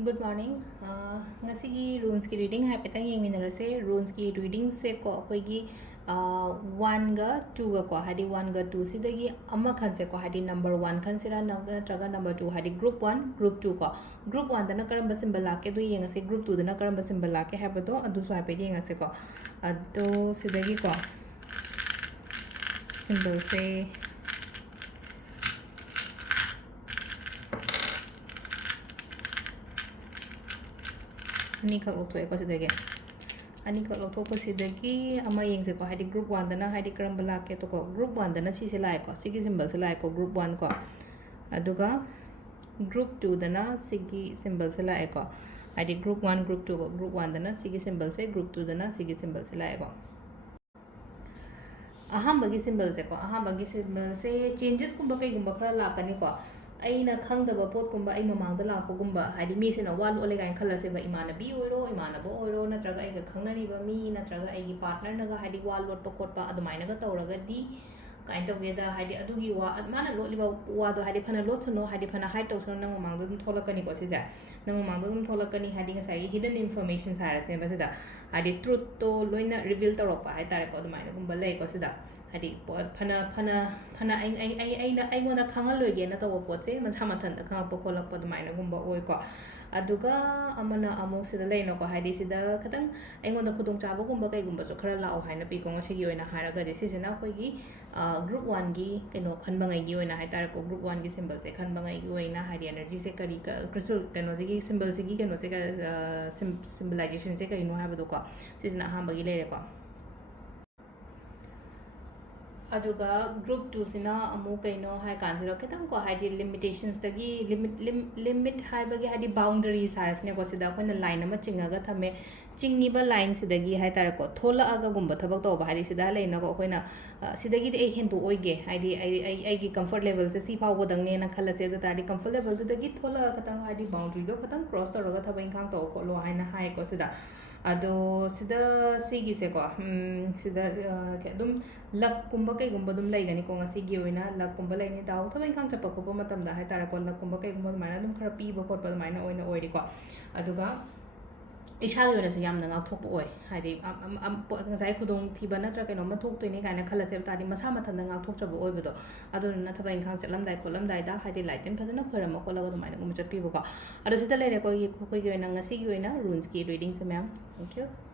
Good morning. Ngasigi runes ki reading hai petang yeng minarase runes ki reading se ko akoigi 1 ga 2 ga ko hadi 1 ga 2 sidagi amma khan se ko hadi number 1 khan sira natraga number 2 hadi group 1 group 2 ko group 1 dana karamba symbol lake do yengase group 2 dana karamba symbol lake habado adu so hape yengase ko ado sidagi ko symbol se ani khak lokto ko sidagi ani khak lokto ko sidagi ama yengse ko hadi group 1 dana hadi karamba lake to ko group 1 dana si se lai ko sigi symbol se lai ko group 1 ko aduga group 2 dana sigi symbol se lai ko hadi group 1 group 2 ko group 1 dana sigi symbol se group 2 dana sigi symbol se lai ko ahambagi symbol se ko ahambagi symbol se changes kumba kai gumba khara lakani ko aina khangdaba pot kumba ai mamangda lakpo gumba hadi mi sena wal ole gain khala se ba imana bi oiro imana bo oiro natraga ai ga khangnani ba mi natraga ai gi partner naga hadi wal lot pa kot pa adumaina ga tawraga di kain tawgeda hadi adugi wa mana lot liba wa do hadi phana lot sono hadi phana hide to sono nang mamangda dum tholakani ko sija nang mamangda dum tholakani hadi nga sai hidden information sa ra se ba sida hadi truth to loina reveal tawrok pa hai tare ko adumaina gumba lei ko sida hadi phana ai ngona khangal loige na tawo potse masa mathan da khang po kholak pa dumaina gumba oi ko aduga amana amo sida leino ko hadi sida khatang ai ngona khudong chaba gumba kai gumba so khara lao haina pi ko ngasi gi oina haraga de sisina khoi gi group 1 gi keno khanba ngai gi oina hai tar ko group 1 gi symbol se khanba ngai gi oina hadi energy se kari crystal keno gi symbol se gi keno se ka symbolization se kai no ha ba do ko sisina hamba gi lere ko aduga group 2 sina amu kaino hai kansira ketang ko hai di limitations tagi limit hai bagi hai di boundaries haras ne ko sida koina line ama chinga ga thame chingi ba line sidagi hai tara ko thola aga gumba thabak to ba hari sida leina ko koina sidagi de hindu oige hai di ai gi comfort level se si phaw bodang ne na khala se da di comfort level du dagi thola katang hai di boundary do katang cross to roga thabai khang to ko lo hai na hai ko sida ado sida sigi se ko sida dum lak kumba kai gumba dum lai gani ko ngasi gi oina lak kumba lai ni daw thabai khang chapa ko matam da hai tara ko lak kumba kai gumba mai dum khara pi ba khot ba mai na oina oiri ko aduga isha yo na se yam na ngak thok oi hari ngasai khudong thiba natra kai no ma thok toini kana khala se ta di masa mathan da ngak thok chaba oi bedo adu na thabai khang chatlam dai kolam dai da hari lai tem phajana khoram ko laga dum mai na gum chat pi bo ko adu sita lere ko gi oina ngasi gi oina runes ki reading se ma'am thank you